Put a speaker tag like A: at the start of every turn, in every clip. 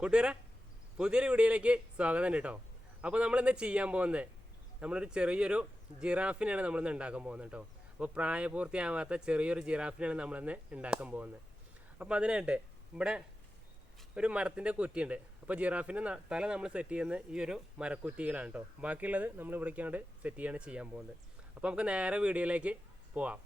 A: കൂട്ടുകാരെ പുതിയൊരു വീഡിയോയിലേക്ക് സ്വാഗതം കേട്ടോ. അപ്പോൾ നമ്മളിന്ന് ചെയ്യാൻ പോകുന്നത് നമ്മളൊരു ചെറിയൊരു ജിറാഫിനെയാണ് നമ്മളിന്ന് ഉണ്ടാക്കാൻ പോകുന്നത് കേട്ടോ. അപ്പോൾ പ്രായപൂർത്തിയാവാത്ത ചെറിയൊരു ജിറാഫിനെയാണ് നമ്മളിന്ന് ഉണ്ടാക്കാൻ പോകുന്നത്. അപ്പോൾ അതിനായിട്ട് ഇവിടെ ഒരു മരത്തിന്റെ കുറ്റിയുണ്ട്. അപ്പോൾ ജിറാഫിന്റെ തല നമ്മൾ സെറ്റ് ചെയ്യുന്നത് ഈ ഒരു മരക്കുറ്റികളാണ് കേട്ടോ. ബാക്കിയുള്ളത് നമ്മൾ ഇവിടേക്കാണ്ട് സെറ്റ് ചെയ്യാണ് ചെയ്യാൻ പോകുന്നത്. അപ്പോൾ നമുക്ക് നേരെ വീഡിയോയിലേക്ക് പോവാം.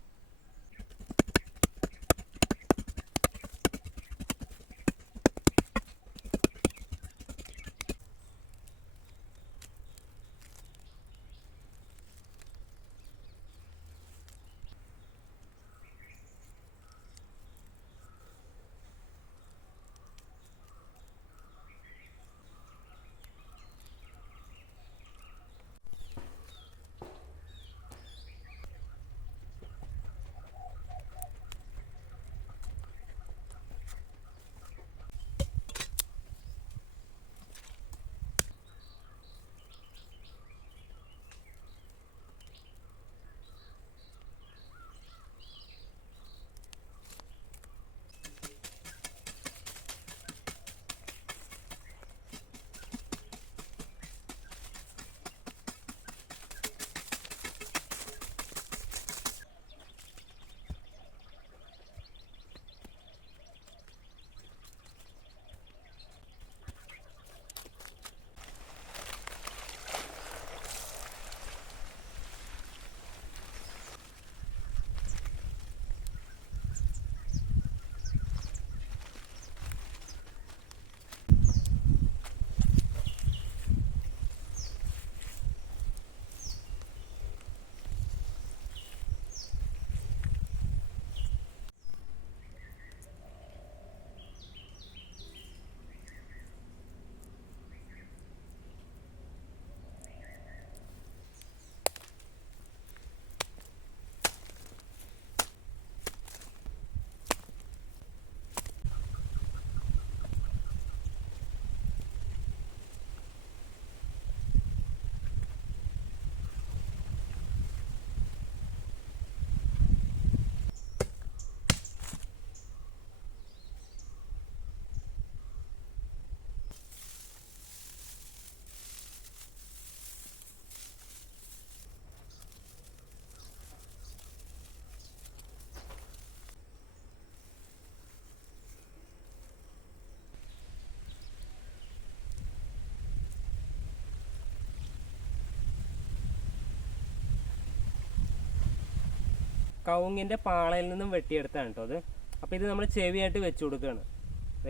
A: കവുങ്ങിന്റെ പാളയിൽ നിന്നും വെട്ടിയെടുത്താണ് കേട്ടോ അത്. അപ്പോൾ ഇത് നമ്മൾ ചെവിയായിട്ട് വെച്ച് കൊടുക്കുകയാണ്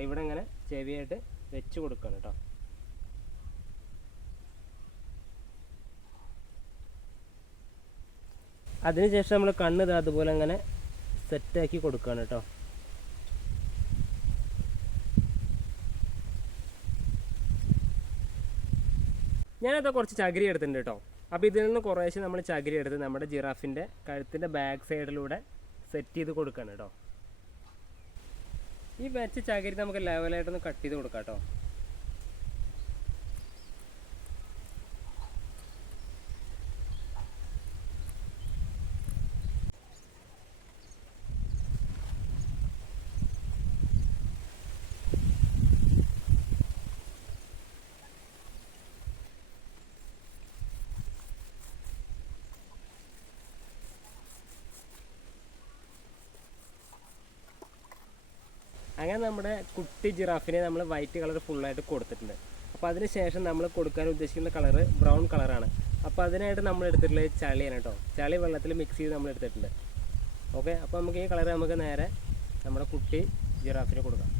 A: ഇവിടെ ഇങ്ങനെ ചെവിയായിട്ട് വെച്ച് കൊടുക്കുകയാണ് കേട്ടോ. അതിനുശേഷം നമ്മൾ കണ്ണ് അതുപോലെ അങ്ങനെ സെറ്റാക്കി കൊടുക്കുകയാണ് കേട്ടോ. ഞാനത് കുറച്ച് ചകിരി എടുത്തിട്ടുണ്ട് കേട്ടോ. അപ്പോൾ ഇതിൽ നിന്ന് കുറേശ്ശെ നമ്മൾ ചകിരി എടുത്ത് നമ്മുടെ ജിറാഫിന്റെ കഴുത്തിന്റെ ബാക്ക് സൈഡിലൂടെ സെറ്റ് ചെയ്ത് കൊടുക്കണം കേട്ടോ ഈ വെച്ച ചകിരി നമുക്ക് ലെവലായിട്ടൊന്ന് കട്ട് ചെയ്ത് കൊടുക്കാം കേട്ടോ അങ്ങനെ നമ്മുടെ കുട്ടി ജിറാഫിനെ നമ്മൾ വൈറ്റ് കളർ ഫുള്ളായിട്ട് കൊടുത്തിട്ടുണ്ട്. അപ്പോൾ അതിന് ശേഷം നമ്മൾ കൊടുക്കാൻ ഉദ്ദേശിക്കുന്ന കളർ ബ്രൗൺ കളറാണ് അപ്പോൾ അതിനായിട്ട് നമ്മൾ എടുത്തിട്ടുള്ളത് ചളിയാണ് കേട്ടോ. ചളി വെള്ളത്തിൽ മിക്സ് ചെയ്ത് നമ്മൾ എടുത്തിട്ടുണ്ട്. ഓക്കെ അപ്പോൾ നമുക്ക് ഈ കളർ നമുക്ക് നേരെ നമ്മുടെ കുട്ടി ജിറാഫിന് കൊടുക്കാം.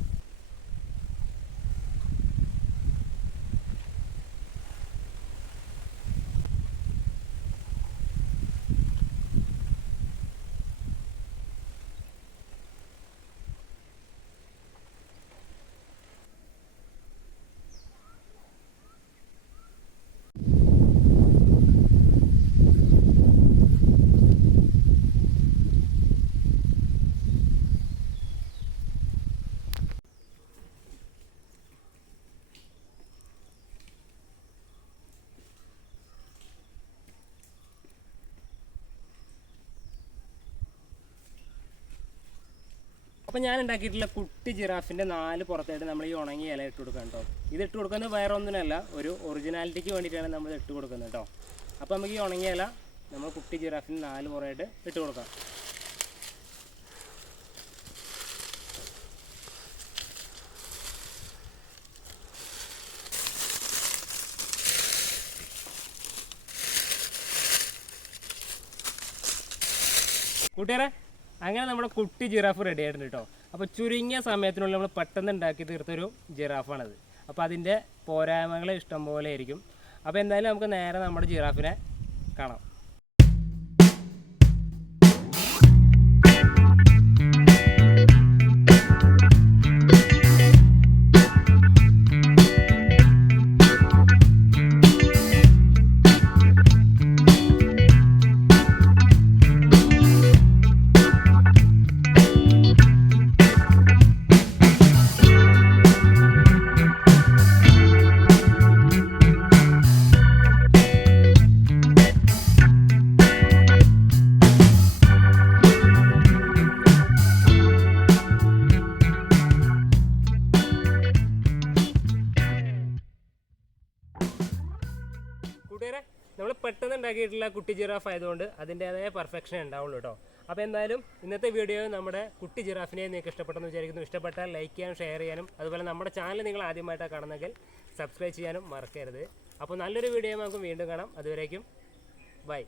A: അപ്പോൾ ഞാൻ ഉണ്ടാക്കിയിട്ടുള്ള കുട്ടി ജിറാഫിന്റെ നാല് പുറത്തായിട്ട് നമ്മൾ ഈ ഉണങ്ങിയ ഇല ഇട്ട് കൊടുക്കാം കേട്ടോ. ഇത് ഇട്ട് കൊടുക്കുന്നത് വേറെ ഒന്നിനല്ല ഒരു ഒറിജിനാലിറ്റിക്ക് വേണ്ടിയിട്ടാണ് നമ്മൾ ഇട്ട് കൊടുക്കുന്നത് കേട്ടോ. അപ്പോൾ നമുക്ക് ഈ ഉണങ്ങിയ ഇല നമ്മൾ കുട്ടി ജിറാഫിന് നാല് പുറമായിട്ട് ഇട്ട് കൊടുക്കാം. കൂട്ടുകാരെ അങ്ങനെ നമ്മുടെ കുട്ടി ജിറാഫ് റെഡി ആയിട്ടുണ്ട് കേട്ടോ അപ്പോൾ ചുരുങ്ങിയ സമയത്തിനുള്ളിൽ നമ്മൾ പെട്ടെന്ന് ഉണ്ടാക്കി തീർത്തൊരു ജിറാഫാണത്. അപ്പോൾ അതിന്റെ പോരായ്മകൾ ഇഷ്ടം പോലെ ആയിരിക്കും. അപ്പോൾ എന്തായാലും നമുക്ക് നേരെ നമ്മുടെ ജിറാഫിനെ കാണാം. ഉണ്ടാക്കിയിട്ടുള്ള കുട്ടി ജിറാഫ് ആയതുകൊണ്ട് അതിന്റേതായ പെർഫെക്ഷൻ ഉണ്ടാവുള്ളൂ കേട്ടോ അപ്പോൾ എന്തായാലും ഇന്നത്തെ വീഡിയോ നമ്മുടെ കുട്ടി ജിറാഫിനെ നിങ്ങൾക്ക് ഇഷ്ടപ്പെട്ടെന്ന് വിചാരിക്കുന്നു. ഇഷ്ടപ്പെട്ടാൽ ലൈക്ക് ചെയ്യാനും ഷെയർ ചെയ്യാനും അതുപോലെ നമ്മുടെ ചാനൽ നിങ്ങൾ ആദ്യമായിട്ടാണ് കാണുന്നെങ്കിൽ സബ്സ്ക്രൈബ് ചെയ്യാനും മറക്കരുത്. അപ്പോൾ നല്ലൊരു വീഡിയോ നമുക്ക് വീണ്ടും കാണാം. അതുവരേക്കും ബൈ